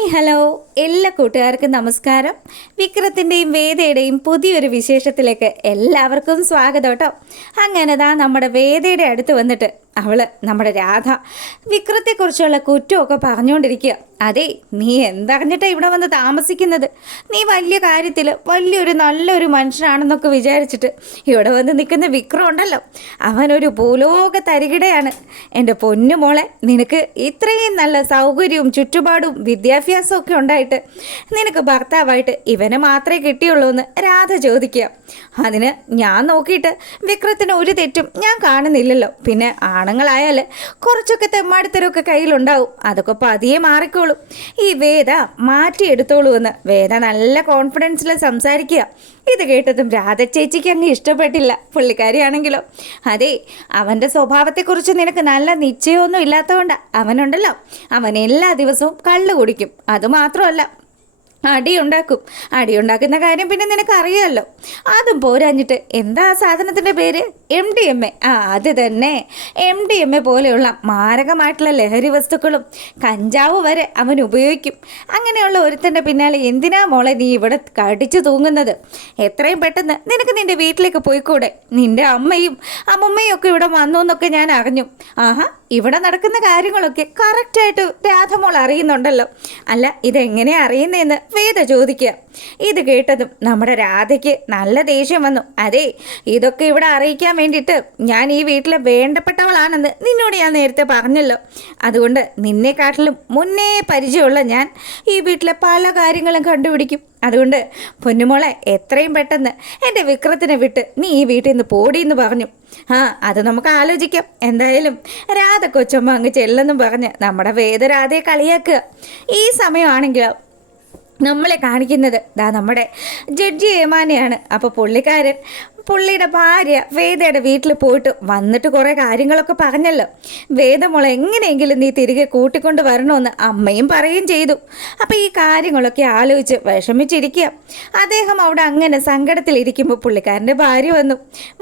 Hi hello എല്ലാ കൂട്ടുകാർക്കും നമസ്കാരം. വിക്രത്തിൻ്റെയും വേദയുടെയും പുതിയൊരു വിശേഷത്തിലേക്ക് എല്ലാവർക്കും സ്വാഗതം കേട്ടോ. അങ്ങനെ നമ്മുടെ വേദയുടെ അടുത്ത് വന്നിട്ട് നമ്മുടെ രാധ വിക്രത്തെക്കുറിച്ചുള്ള കുറ്റമൊക്കെ പറഞ്ഞുകൊണ്ടിരിക്കുക. അതെ, നീ എന്തറിഞ്ഞിട്ടാണ് ഇവിടെ വന്ന് താമസിക്കുന്നത്? നീ വലിയ കാര്യത്തിൽ വലിയൊരു നല്ലൊരു മനുഷ്യനാണെന്നൊക്കെ വിചാരിച്ചിട്ട് ഇവിടെ വന്ന് നിൽക്കുന്ന വിക്രം ഉണ്ടല്ലോ, അവനൊരു ഭൂലോക തരികിടയാണ്. എൻ്റെ പൊന്നു മോളെ, നിനക്ക് ഇത്രയും നല്ല സൗകര്യവും ചുറ്റുപാടും വിദ്യാഭ്യാസവും ഒക്കെ ഉണ്ടായിട്ട് നിനക്ക് ഭർത്താവായിട്ട് ഇവനെ മാത്രമേ കിട്ടിയുള്ളൂ എന്ന് രാധ ചോദിക്കുക. അതിന് ഞാൻ നോക്കിയിട്ട് വിക്രത്തിന് ഒരു തെറ്റും ഞാൻ കാണുന്നില്ലല്ലോ. പിന്നെ ആണുങ്ങളായാൽ കുറച്ചൊക്കെ തെമ്മാടിത്തരമൊക്കെ കയ്യിലുണ്ടാവും, അതൊക്കെ പതിയെ മാറിക്കോളും. ഈ വേദ മാറ്റിയെടുത്തോളൂ എന്ന് വേദ നല്ല കോൺഫിഡൻസിൽ സംസാരിക്കുക. ഇത് കേട്ടതും രാധ ചേച്ചിക്ക് അങ്ങ് ഇഷ്ടപ്പെട്ടില്ല. പുള്ളിക്കാരിയാണെങ്കിലോ, അതെ, അവൻ്റെ സ്വഭാവത്തെക്കുറിച്ച് നിനക്ക് നല്ല നിശ്ചയമൊന്നും ഇല്ലാത്തതുകൊണ്ടാണ്. അവനുണ്ടല്ലോ, അവൻ എല്ലാ ദിവസവും കള്ള് കുടിക്കും. അതുമാത്രമല്ല, അടിയുണ്ടാക്കുന്ന കാര്യം പിന്നെ നിനക്കറിയാമല്ലോ. അതും പോരാഞ്ഞിട്ട് എന്താ ആ സാധനത്തിൻ്റെ പേര്? MDMA. അത് തന്നെ, MDMA പോലെയുള്ള മാരകമായിട്ടുള്ള ലഹരി വസ്തുക്കളും കഞ്ചാവ് വരെ അവൻ ഉപയോഗിക്കും. അങ്ങനെയുള്ള ഒരുത്തൻ്റെ പിന്നാലെ എന്തിനാ മോളെ നീ ഇവിടെ കടിച്ചു തൂങ്ങുന്നത്? എത്രയും പെട്ടെന്ന് നിനക്ക് നിൻ്റെ വീട്ടിലേക്ക് പോയിക്കൂടെ? നിൻ്റെ അമ്മയും അമ്മമ്മയും ഒക്കെ ഇവിടെ വന്നു എന്നൊക്കെ ഞാൻ അറിഞ്ഞു. ആഹാ, ഇവിടെ നടക്കുന്ന കാര്യങ്ങളൊക്കെ കറക്റ്റായിട്ട് രാധമോൾ അറിയുന്നുണ്ടല്ലോ. അല്ല, ഇതെങ്ങനെയാണ് അറിയുന്നതെന്ന് വേദ ചോദിക്കുക. ഇത് കേട്ടതും നമ്മുടെ രാധയ്ക്ക് നല്ല ദേഷ്യം വന്നു. അതെ, ഇതൊക്കെ ഇവിടെ അറിയിക്കാൻ വേണ്ടിയിട്ട് ഞാൻ ഈ വീട്ടിലെ വേണ്ടപ്പെട്ടവളാണെന്ന് നിന്നോട് ഞാൻ നേരത്തെ പറഞ്ഞല്ലോ. അതുകൊണ്ട് നിന്നെക്കാട്ടിലും മുന്നേ പരിചയമുള്ള ഞാൻ ഈ വീട്ടിലെ പല കാര്യങ്ങളും കണ്ടുപിടിക്കും. അതുകൊണ്ട് പൊന്നുമോളെ, എത്രയും പെട്ടെന്ന് എൻ്റെ വിക്രത്തിനെ വിട്ട് നീ ഈ വീട്ടിൽ നിന്ന് പോടിയെന്ന് പറഞ്ഞു. അത് നമുക്ക് ആലോചിക്കാം. എന്തായാലും രാധ കൊച്ചമ്മ അങ്ങ് ചെല്ലെന്നും പറഞ്ഞ് നമ്മുടെ വേദ രാധയെ കളിയാക്കുക. ഈ സമയമാണെങ്കിലോ നമ്മളെ കാണിക്കുന്നത് നമ്മുടെ ജഡ്ജി ഏമാനെയാണ്. അപ്പോൾ പുള്ളിയുടെ ഭാര്യ വേദയുടെ വീട്ടിൽ പോയിട്ട് വന്നിട്ട് കുറേ കാര്യങ്ങളൊക്കെ പറഞ്ഞല്ലോ. വേദമോളെ എങ്ങനെയെങ്കിലും നീ തിരികെ കൂട്ടിക്കൊണ്ട് വരണമെന്ന് അമ്മയും പറയുകയും ചെയ്തു. അപ്പോൾ ഈ കാര്യങ്ങളൊക്കെ ആലോചിച്ച് വിഷമിച്ചിരിക്കുക. അദ്ദേഹം അവിടെ അങ്ങനെ സങ്കടത്തിലിരിക്കുമ്പോൾ പുള്ളിക്കാരൻ്റെ ഭാര്യ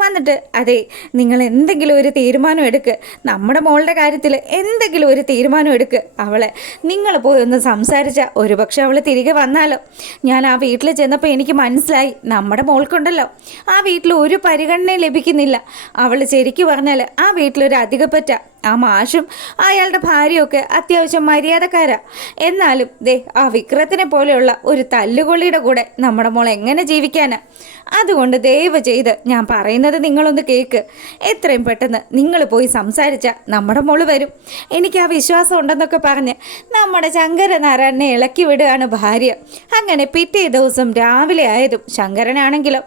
വന്നിട്ട് അതെ, നിങ്ങൾ എന്തെങ്കിലും ഒരു തീരുമാനം എടുക്ക്, നമ്മുടെ മോളുടെ കാര്യത്തിൽ എന്തെങ്കിലും ഒരു തീരുമാനം എടുക്ക്. അവളെ നിങ്ങൾ പോയി ഒന്ന് സംസാരിച്ചാൽ ഒരുപക്ഷെ അവൾ തിരികെ വന്നാലോ. ഞാൻ ആ വീട്ടിൽ ചെന്നപ്പോൾ എനിക്ക് മനസ്സിലായി, നമ്മുടെ മോൾക്കുണ്ടല്ലോ ആ വീട്ടിൽ ഒരു പരിഗണനയും ലഭിക്കുന്നില്ല. അവൾ ശരിക്കും പറഞ്ഞാൽ ആ വീട്ടിലൊരു അധികപ്പറ്റ. ആ മാഷും അയാളുടെ ഭാര്യയൊക്കെ അത്യാവശ്യം മര്യാദക്കാരാ. എന്നാലും ആ വിക്രത്തിനെ പോലെയുള്ള ഒരു തല്ലുകൊള്ളിയുടെ കൂടെ നമ്മുടെ മോൾ എങ്ങനെ ജീവിക്കാനാ? അതുകൊണ്ട് ദയവ് ചെയ്ത് ഞാൻ പറയുന്നത് നിങ്ങളൊന്ന് കേൾക്ക്. എത്രയും പെട്ടെന്ന് നിങ്ങൾ പോയി സംസാരിച്ചാൽ നമ്മുടെ മോള് വരും. എനിക്ക് ആ വിശ്വാസം ഉണ്ടെന്നൊക്കെ പറഞ്ഞ് നമ്മുടെ ശങ്കരനാരായണനെ ഇളക്കി വിടുകയാണ് ഭാര്യ. അങ്ങനെ പിറ്റേ ദിവസം രാവിലെ ആയതും ശങ്കരനാണെങ്കിലോ,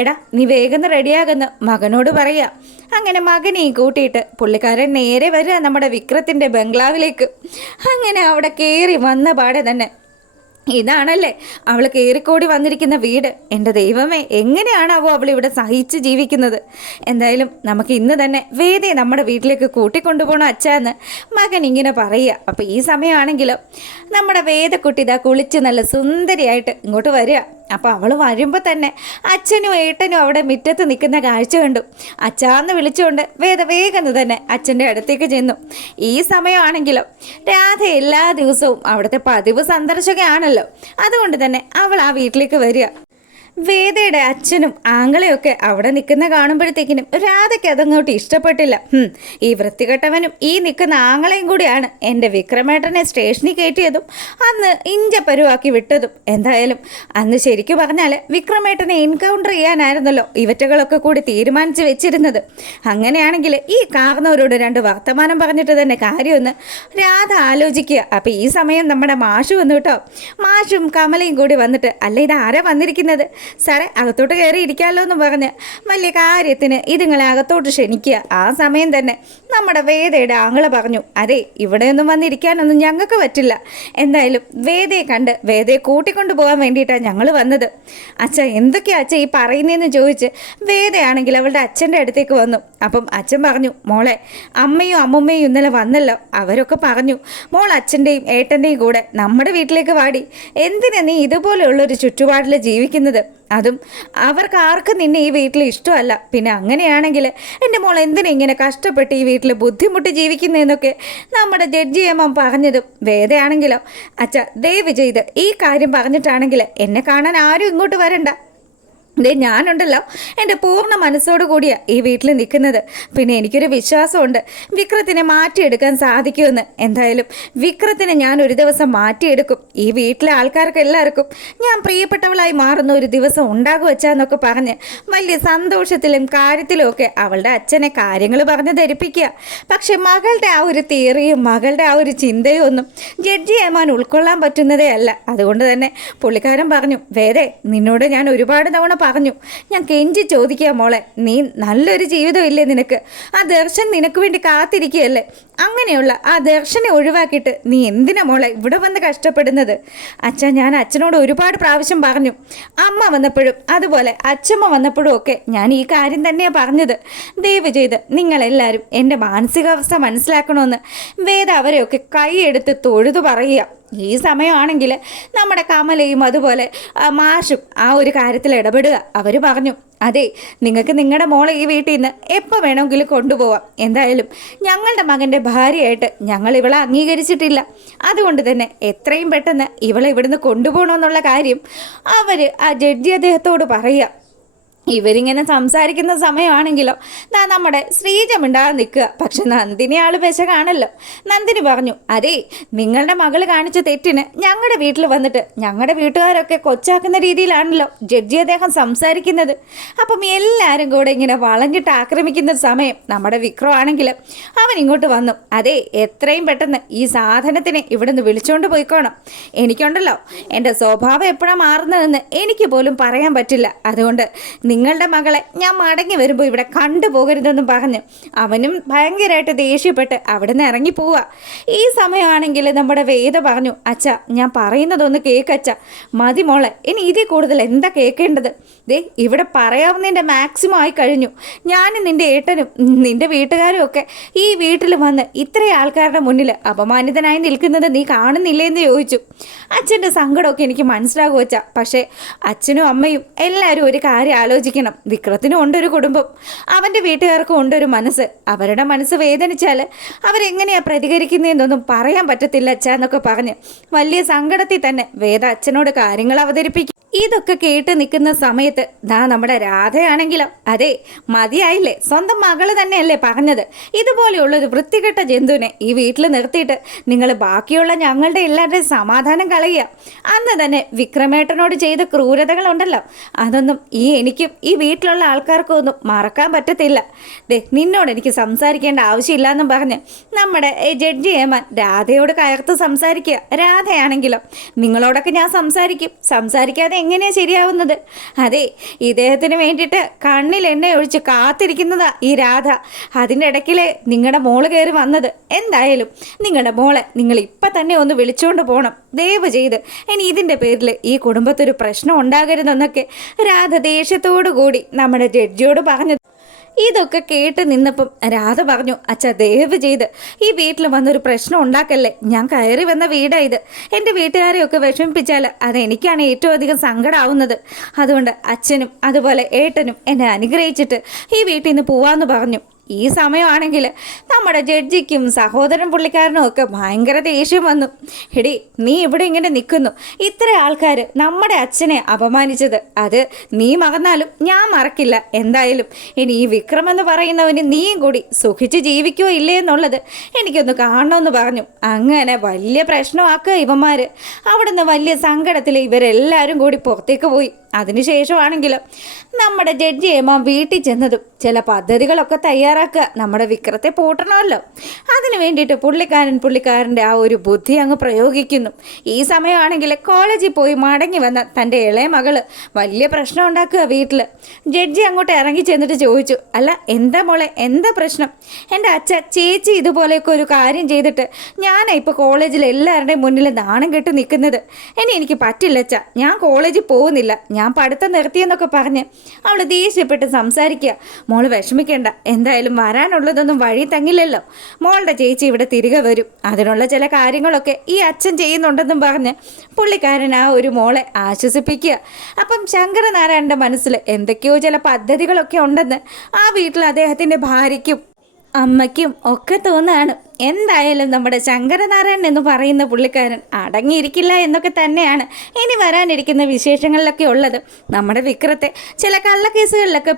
എടാ നീ വേഗം റെഡിയാകുന്ന മകനോട് പറയുക. അങ്ങനെ മകനെയും കൂട്ടിയിട്ട് പുള്ളിക്കാരൻ നേരെ വരിക നമ്മുടെ വിക്രത്തിൻ്റെ ബംഗ്ലാവിലേക്ക്. അങ്ങനെ അവിടെ കയറി വന്ന പാടെ തന്നെ ഇതാണല്ലേ അവൾ കയറിക്കോടി വന്നിരിക്കുന്ന വീട്. എൻ്റെ ദൈവമേ, എങ്ങനെയാണാവോ അവൾ ഇവിടെ സഹിച്ച് ജീവിക്കുന്നത്? എന്തായാലും നമുക്ക് ഇന്ന് തന്നെ വേദയെ നമ്മുടെ വീട്ടിലേക്ക് കൂട്ടിക്കൊണ്ടുപോകണം അച്ഛാന്ന് മകൻ ഇങ്ങനെ പറയുക. അപ്പോൾ ഈ സമയമാണെങ്കിലോ നമ്മുടെ വേദക്കുട്ടി കുളിച്ച് നല്ല സുന്ദരിയായിട്ട് ഇങ്ങോട്ട് വരിക. അപ്പോൾ അവൾ വരുമ്പോൾ തന്നെ അച്ഛനും ഏട്ടനും അവിടെ മുറ്റത്ത് നിൽക്കുന്ന കാഴ്ച കണ്ടു. അച്ഛാന്ന് വിളിച്ചുകൊണ്ട് വേഗം തന്നെ അച്ഛൻ്റെ അടുത്തേക്ക് ചെന്നു. ഈ സമയമാണെങ്കിലോ രാധ എല്ലാ ദിവസവും അവിടുത്തെ പതിവ് സന്ദർശകയാണല്ലോ. അതുകൊണ്ട് തന്നെ അവൾ ആ വീട്ടിലേക്ക് വരിക. വേദയുടെ അച്ഛനും ആങ്ങളെയൊക്കെ അവിടെ നിൽക്കുന്ന കാണുമ്പോഴത്തേക്കിനും രാധയ്ക്ക് അതങ്ങോട്ട് ഇഷ്ടപ്പെട്ടില്ല. ഈ വൃത്തികെട്ടവനും ഈ നിൽക്കുന്ന ആങ്ങളെയും കൂടിയാണ് എൻ്റെ വിക്രമേട്ടനെ സ്റ്റേഷനിൽ കയറ്റിയതും അന്ന് ഇഞ്ചപ്പരുവാക്കി വിട്ടതും. എന്തായാലും അന്ന് ശരിക്കും പറഞ്ഞാൽ വിക്രമേട്ടനെ എൻകൗണ്ടർ ചെയ്യാനായിരുന്നല്ലോ ഇവറ്റകളൊക്കെ കൂടി തീരുമാനിച്ച് വെച്ചിരുന്നത്. അങ്ങനെയാണെങ്കിൽ ഈ കാർന്നവരോട് രണ്ട് വർത്തമാനം പറഞ്ഞിട്ട് തന്നെ കാര്യമൊന്ന് രാധ ആലോചിക്കുക. അപ്പോൾ ഈ സമയം നമ്മുടെ മാഷു വന്നു കേട്ടോ. മാഷും കമലയും കൂടി വന്നിട്ട്, അല്ല ഇതാരാ വന്നിരിക്കുന്നത്? സാറേ, അകത്തോട്ട് കയറി ഇരിക്കാമല്ലോ എന്ന് പറഞ്ഞ് വലിയ കാര്യത്തിന് ഇതുങ്ങളെ അകത്തോട്ട് ക്ഷണിക്കുക. ആ സമയം തന്നെ നമ്മുടെ വേദയുടെ ആങ്ങളെ പറഞ്ഞു, അതെ, ഇവിടെയൊന്നും വന്നിരിക്കാനൊന്നും ഞങ്ങൾക്ക് പറ്റില്ല. എന്തായാലും വേദയെ കണ്ട് വേദയെ കൂട്ടിക്കൊണ്ടു പോകാൻ വേണ്ടിയിട്ടാണ് ഞങ്ങൾ വന്നത്. അച്ഛ, എന്തൊക്കെയാ അച്ഛ ഈ പറയുന്നതെന്ന് ചോദിച്ച് വേദയാണെങ്കിൽ അവളുടെ അച്ഛൻ്റെ അടുത്തേക്ക് വന്നു. അപ്പം അച്ഛൻ പറഞ്ഞു, മോളെ അമ്മയും അമ്മുമ്മയും ഇന്നലെ വന്നല്ലോ, അവരൊക്കെ പറഞ്ഞു മോൾ അച്ഛൻ്റെയും ഏട്ടൻ്റെയും കൂടെ നമ്മുടെ വീട്ടിലേക്ക് വാടി. എന്തിനാ നീ ഇതുപോലെയുള്ളൊരു ചുറ്റുപാടിൽ ജീവിക്കുന്നത്? അതും അവർക്ക് ആർക്കും നിന്നെ ഈ വീട്ടിൽ ഇഷ്ടമല്ല. പിന്നെ അങ്ങനെയാണെങ്കിൽ എൻ്റെ മോൾ എന്തിനാ ഇങ്ങനെ കഷ്ടപ്പെട്ട് ഈ വീട്ടിൽ ബുദ്ധിമുട്ട് ജീവിക്കുന്നതെന്നൊക്കെ നമ്മുടെ ജഡ്ജിയമ്മ പറഞ്ഞതും വേദയാണെങ്കിലോ, അച്ഛ ദയവ് ചെയ്ത് ഈ കാര്യം പറഞ്ഞിട്ടാണെങ്കിൽ എന്നെ കാണാൻ ആരും ഇങ്ങോട്ട് വരണ്ട. ഞാനുണ്ടല്ലോ എൻ്റെ പൂർണ്ണ മനസ്സോടു കൂടിയാണ് ഈ വീട്ടിൽ നിൽക്കുന്നത്. പിന്നെ എനിക്കൊരു വിശ്വാസമുണ്ട് വിക്രത്തിനെ മാറ്റിയെടുക്കാൻ സാധിക്കുമെന്ന്. എന്തായാലും വിക്രത്തിനെ ഞാൻ ഒരു ദിവസം മാറ്റിയെടുക്കും. ഈ വീട്ടിലെ ആൾക്കാർക്ക് എല്ലാവർക്കും ഞാൻ പ്രിയപ്പെട്ടവളായി മാറുന്ന ഒരു ദിവസം ഉണ്ടാകും വെച്ചാന്നൊക്കെ പറഞ്ഞ് വലിയ സന്തോഷത്തിലും കാര്യത്തിലും ഒക്കെ അവളുടെ അച്ഛനെ കാര്യങ്ങൾ പറഞ്ഞ് ധരിപ്പിക്കുക. പക്ഷെ മകളുടെ ആ ഒരു തിയറിയും മകളുടെ ആ ഒരു ചിന്തയും ഒന്നും ജഡ്ജി ഏമാൻ ഉൾക്കൊള്ളാൻ പറ്റുന്നതേ അല്ല. അതുകൊണ്ട് തന്നെ പുള്ളിക്കാരൻ പറഞ്ഞു, വേദേ നിന്നോട് ഞാൻ ഒരുപാട് തവണ പറഞ്ഞു, ഞാൻ കെഞ്ചി ചോദിക്കുക മോളെ, നീ നല്ലൊരു ജീവിതം ഇല്ലേ നിനക്ക്? ആ ദർശൻ നിനക്ക് വേണ്ടി കാത്തിരിക്കുകയല്ലേ? അങ്ങനെയുള്ള ആ ദർശനെ ഒഴിവാക്കിയിട്ട് നീ എന്തിനാ മോളെ ഇവിടെ വന്ന് കഷ്ടപ്പെടുന്നത്? അച്ഛൻ ഞാൻ അച്ഛനോട് ഒരുപാട് പ്രാവശ്യം പറഞ്ഞു. അമ്മ വന്നപ്പോഴും അതുപോലെ അച്ഛമ്മ വന്നപ്പോഴും ഒക്കെ ഞാൻ ഈ കാര്യം തന്നെയാണ് പറഞ്ഞത്. ദയവ് ചെയ്ത് നിങ്ങളെല്ലാവരും എൻ്റെ മാനസികാവസ്ഥ മനസ്സിലാക്കണമെന്ന് വേദ അവരെയൊക്കെ കൈയെടുത്ത് തൊഴുതു പറയുക. ഈ സമയമാണെങ്കിൽ നമ്മുടെ കമലയും അതുപോലെ മാഷും ആ ഒരു കാര്യത്തിൽ ഇടപെടുക. അവർ പറഞ്ഞു, അതെ നിങ്ങൾക്ക് നിങ്ങളുടെ മോളെ ഈ വീട്ടിൽ നിന്ന് എപ്പോൾ വേണമെങ്കിലും കൊണ്ടുപോവാം. എന്തായാലും ഞങ്ങളുടെ മകൻ്റെ ഭാര്യയായിട്ട് ഞങ്ങൾ ഇവളെ അംഗീകരിച്ചിട്ടില്ല. അതുകൊണ്ട് തന്നെ എത്രയും പെട്ടെന്ന് ഇവളെ ഇവിടുന്ന് കൊണ്ടുപോകണമെന്നുള്ള കാര്യം അവർ ആ ജഡ്ജി അദ്ദേഹത്തോട് പറയുക. ഇവരിങ്ങനെ സംസാരിക്കുന്ന സമയമാണെങ്കിലോ നമ്മുടെ ശ്രീജ മിണ്ടാതെ നിൽക്കുക. പക്ഷെ നന്ദിനി ആൾ പെശ കാണല്ലോ. നന്ദിനി പറഞ്ഞു, അതെ നിങ്ങളുടെ മകൾ കാണിച്ച തെറ്റിന് ഞങ്ങളുടെ വീട്ടിൽ വന്നിട്ട് ഞങ്ങളുടെ വീട്ടുകാരൊക്കെ കൊച്ചാക്കുന്ന രീതിയിലാണല്ലോ ജഡ്ജി അദ്ദേഹം സംസാരിക്കുന്നത്. അപ്പം എല്ലാവരും കൂടെ ഇങ്ങനെ വളഞ്ഞിട്ട് ആക്രമിക്കുന്ന സമയം നമ്മുടെ വിക്രം ആണെങ്കിൽ അവൻ ഇങ്ങോട്ട് വന്നു. അതെ എത്രയും പെട്ടെന്ന് ഈ സാധനത്തിനെ ഇവിടെ നിന്ന് വിളിച്ചുകൊണ്ട് പോയിക്കോണം. എനിക്കുണ്ടല്ലോ എൻ്റെ സ്വഭാവം എപ്പോഴാണ് മാറുന്നതെന്ന് എനിക്ക് പോലും പറയാൻ പറ്റില്ല. അതുകൊണ്ട് നിങ്ങളുടെ മകളെ ഞാൻ മടങ്ങി വരുമ്പോൾ ഇവിടെ കണ്ടുപോകരുതെന്നും പറഞ്ഞ് അവനും ഭയങ്കരമായിട്ട് ദേഷ്യപ്പെട്ട് അവിടെ നിന്ന് ഇറങ്ങി പോവുക. ഈ സമയമാണെങ്കിൽ നമ്മുടെ വേദ പറഞ്ഞു, അച്ഛ ഞാൻ പറയുന്നതൊന്ന് കേൾക്കച്ച, മതി മോളെ, ഇനി ഇതിൽ കൂടുതൽ എന്താ കേൾക്കേണ്ടത്? ഇവിടെ പറയാവുന്നതിൻ്റെ മാക്സിമം ആയി കഴിഞ്ഞു. ഞാനും നിൻ്റെ ഏട്ടനും നിൻ്റെ വീട്ടുകാരും ഒക്കെ ഈ വീട്ടിൽ വന്ന് ഇത്രയും ആൾക്കാരുടെ മുന്നിൽ അപമാനിതനായി നിൽക്കുന്നത് നീ കാണുന്നില്ലേ എന്ന് ചോദിച്ചു. അച്ഛൻ്റെ സങ്കടമൊക്കെ എനിക്ക് മനസ്സിലാകും അച്ഛ. പക്ഷേ അച്ഛനും അമ്മയും എല്ലാവരും ഒരു കാര്യം ആലോചിക്കണം. വിക്രത്തിനും ഉണ്ടൊരു കുടുംബം, അവൻ്റെ വീട്ടുകാർക്കും ഉണ്ടൊരു മനസ്സ്. അവരുടെ മനസ്സ് വേദനിച്ചാൽ അവരെങ്ങനെയാണ് പ്രതികരിക്കുന്നതെന്നൊന്നും പറയാൻ പറ്റത്തില്ല അച്ഛ എന്നൊക്കെ പറഞ്ഞ് വലിയ സങ്കടത്തിൽ തന്നെ വേദ അച്ഛനോട് കാര്യങ്ങൾ അവതരിപ്പിക്കും. ഇതൊക്കെ കേട്ട് നിൽക്കുന്ന സമയത്ത് നമ്മുടെ രാധയാണെങ്കിലോ, അതെ മതിയായില്ലേ, സ്വന്തം മകള് തന്നെയല്ലേ പറഞ്ഞത്, ഇതുപോലെയുള്ളൊരു വൃത്തികെട്ട ജന്തുവിനെ ഈ വീട്ടിൽ നിർത്തിയിട്ട് നിങ്ങൾ ബാക്കിയുള്ള ഞങ്ങളുടെ എല്ലാവരുടെയും സമാധാനം കളയുക. അന്ന് തന്നെ വിക്രമേട്ടനോട് ചെയ്ത ക്രൂരതകളുണ്ടല്ലോ, അതൊന്നും എനിക്കും ഈ വീട്ടിലുള്ള ആൾക്കാർക്കും ഒന്നും മറക്കാൻ പറ്റത്തില്ല. നിന്നോട് എനിക്ക് സംസാരിക്കേണ്ട ആവശ്യമില്ല എന്നും പറഞ്ഞ് നമ്മുടെ ജഡ്ജി ഏമാൻ രാധയോട് കയർത്ത് സംസാരിക്കുക. രാധയാണെങ്കിലോ, നിങ്ങളോടൊക്കെ ഞാൻ സംസാരിക്കാതെ എങ്ങനെയാണ് ശരിയാവുന്നത്? അതെ ഇദ്ദേഹത്തിന് വേണ്ടിയിട്ട് കണ്ണിൽ എണ്ണ ഒഴിച്ച് കാത്തിരിക്കുന്നതാ ഈ രാധ. അതിൻ്റെ ഇടയ്ക്കിലെ നിങ്ങളുടെ മോള് കയറി വന്നത്. എന്തായാലും നിങ്ങളുടെ മോളെ നിങ്ങൾ ഇപ്പം തന്നെ ഒന്ന് വിളിച്ചുകൊണ്ട് പോകണം ദയവ് ചെയ്ത്. ഇനി ഇതിൻ്റെ പേരിൽ ഈ കുടുംബത്തൊരു പ്രശ്നം ഉണ്ടാകരുതെന്നൊക്കെ രാധ ദേഷ്യത്തോടു കൂടി നമ്മുടെ ജഡ്ജിയോട് പറഞ്ഞു. ഇതൊക്കെ കേട്ട് നിന്നപ്പം രാധ പറഞ്ഞു, അച്ഛ ദയവ് ചെയ്ത് ഈ വീട്ടിൽ വന്നൊരു പ്രശ്നം ഉണ്ടാക്കല്ലേ. ഞാൻ കയറി വന്ന വീടാ ഇത്. എൻ്റെ വീട്ടുകാരെയൊക്കെ വിഷമിപ്പിച്ചാൽ അതെനിക്കാണ് ഏറ്റവും അധികം സങ്കടമാവുന്നത്. അതുകൊണ്ട് അച്ഛനും അതുപോലെ ഏട്ടനും എന്നെ അനുഗ്രഹിച്ചിട്ട് ഈ വീട്ടിൽ നിന്ന് പോവാമെന്ന് പറഞ്ഞു. ഈ സമയമാണെങ്കിൽ നമ്മുടെ ജഡ്ജിക്കും സഹോദരൻ പുള്ളിക്കാരനും ഒക്കെ ഭയങ്കര ദേഷ്യം വന്നു. എടി നീ ഇവിടെ ഇങ്ങനെ നിൽക്കുന്നു, ഇത്ര ആൾക്കാർ നമ്മുടെ അച്ഛനെ അപമാനിച്ചത് അത് നീ മറന്നാലും ഞാൻ മറക്കില്ല. എന്തായാലും ഇനി ഈ വിക്രം എന്ന് പറയുന്നവന് നീയും കൂടി സുഖിച്ച് ജീവിക്കുമോ ഇല്ലേ എന്നുള്ളത് എനിക്കൊന്ന് കാണണമെന്ന് പറഞ്ഞു. അങ്ങനെ വലിയ പ്രശ്നമാക്കുക ഇവന്മാർ. അവിടുന്ന് വലിയ സങ്കടത്തിൽ ഇവരെല്ലാവരും കൂടി പുറത്തേക്ക് പോയി. അതിനുശേഷമാണെങ്കിലും നമ്മുടെ ജഡ്ജി ഏമാൻ വീട്ടിൽ ചെന്നതും ചില പദ്ധതികളൊക്കെ തയ്യാറാക്കുക. നമ്മുടെ വിക്രത്തെ പൂട്ടണമല്ലോ, അതിന് വേണ്ടിയിട്ട് പുള്ളിക്കാരൻ്റെ ആ ഒരു ബുദ്ധി അങ്ങ് പ്രയോഗിക്കുന്നു. ഈ സമയമാണെങ്കിൽ കോളേജിൽ പോയി മടങ്ങി വന്ന തൻ്റെ ഇളയ മകള് വലിയ പ്രശ്നം ഉണ്ടാക്കുക വീട്ടിൽ. ജഡ്ജി അങ്ങോട്ട് ഇറങ്ങി ചെന്നിട്ട് ചോദിച്ചു, അല്ല എന്താ മോളെ, എന്താ പ്രശ്നം? എൻ്റെ അച്ഛ ചേച്ചി ഇതുപോലെയൊക്കെ ഒരു കാര്യം ചെയ്തിട്ട് ഞാനാ ഇപ്പോൾ കോളേജിൽ എല്ലാവരുടെയും മുന്നിൽ നാണം കെട്ട് നിൽക്കുന്നത്. എനിക്ക് പറ്റില്ല അച്ഛ, ഞാൻ കോളേജിൽ പോകുന്നില്ല, ഞാൻ പഠിത്തം നിർത്തിയെന്നൊക്കെ പറഞ്ഞ് അവൾ ദേഷ്യപ്പെട്ട് സംസാരിക്കുക. മോള് വിഷമിക്കേണ്ട, എന്തായാലും വരാനുള്ളതൊന്നും വഴി തങ്ങില്ലല്ലോ. മോളുടെ ചേച്ചി ഇവിടെ തിരികെ വരും, അതിനുള്ള ചില കാര്യങ്ങളൊക്കെ ഈ അച്ഛൻ ചെയ്യുന്നുണ്ടെന്നും പറഞ്ഞ് പുള്ളിക്കാരൻ ആ ഒരു മോളെ ആശ്വസിപ്പിക്കുക. അപ്പം ശങ്കരനാരായണൻ്റെ മനസ്സിൽ എന്തൊക്കെയോ ചില പദ്ധതികളൊക്കെ ഉണ്ടെന്ന് ആ വീട്ടിൽ അദ്ദേഹത്തിൻ്റെ ഭാര്യയ്ക്കും അമ്മയ്ക്കും ഒക്കെ തോന്നുകയാണ്. എന്തായാലും നമ്മുടെ ശങ്കരനാരായണൻ എന്ന് പറയുന്ന പുള്ളിക്കാരൻ അടങ്ങിയിരിക്കില്ല എന്നൊക്കെ തന്നെയാണ് ഇനി വരാനിരിക്കുന്ന വിശേഷങ്ങളിലൊക്കെ ഉള്ളത്. നമ്മുടെ വിക്രത്തെ ചില കള്ളക്കേസുകളിലൊക്കെ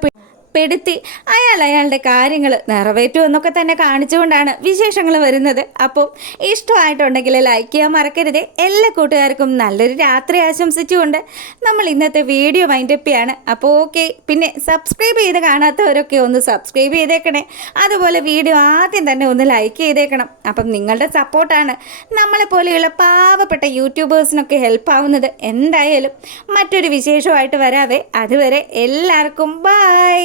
പെടുത്തി അയാളുടെ കാര്യങ്ങൾ നിറവേറ്റും എന്നൊക്കെ തന്നെ കാണിച്ചുകൊണ്ടാണ് വിശേഷങ്ങൾ വരുന്നത്. അപ്പം ഇഷ്ടമായിട്ടുണ്ടെങ്കിൽ ലൈക്ക് ചെയ്യാൻ മറക്കരുത്. എല്ലാ കൂട്ടുകാർക്കും നല്ലൊരു രാത്രി ആശംസിച്ചുകൊണ്ട് നമ്മൾ ഇന്നത്തെ വീഡിയോ വൈൻഡപ്പ് ചെയ്യാണ്. അപ്പോൾ ഓക്കെ, പിന്നെ സബ്സ്ക്രൈബ് ചെയ്ത് കാണാത്തവരൊക്കെ ഒന്ന് സബ്സ്ക്രൈബ് ചെയ്തേക്കണേ. അതുപോലെ വീഡിയോ ആദ്യം തന്നെ ഒന്ന് ലൈക്ക് ചെയ്തേക്കണം. അപ്പം നിങ്ങളുടെ സപ്പോർട്ടാണ് നമ്മളെപ്പോലെയുള്ള പാവപ്പെട്ട യൂട്യൂബേഴ്സിനൊക്കെ ഹെൽപ്പ് ആവുന്നത്. എന്തായാലും മറ്റൊരു വിശേഷമായിട്ട് വരാവേ. അതുവരെ എല്ലാവർക്കും ബൈ.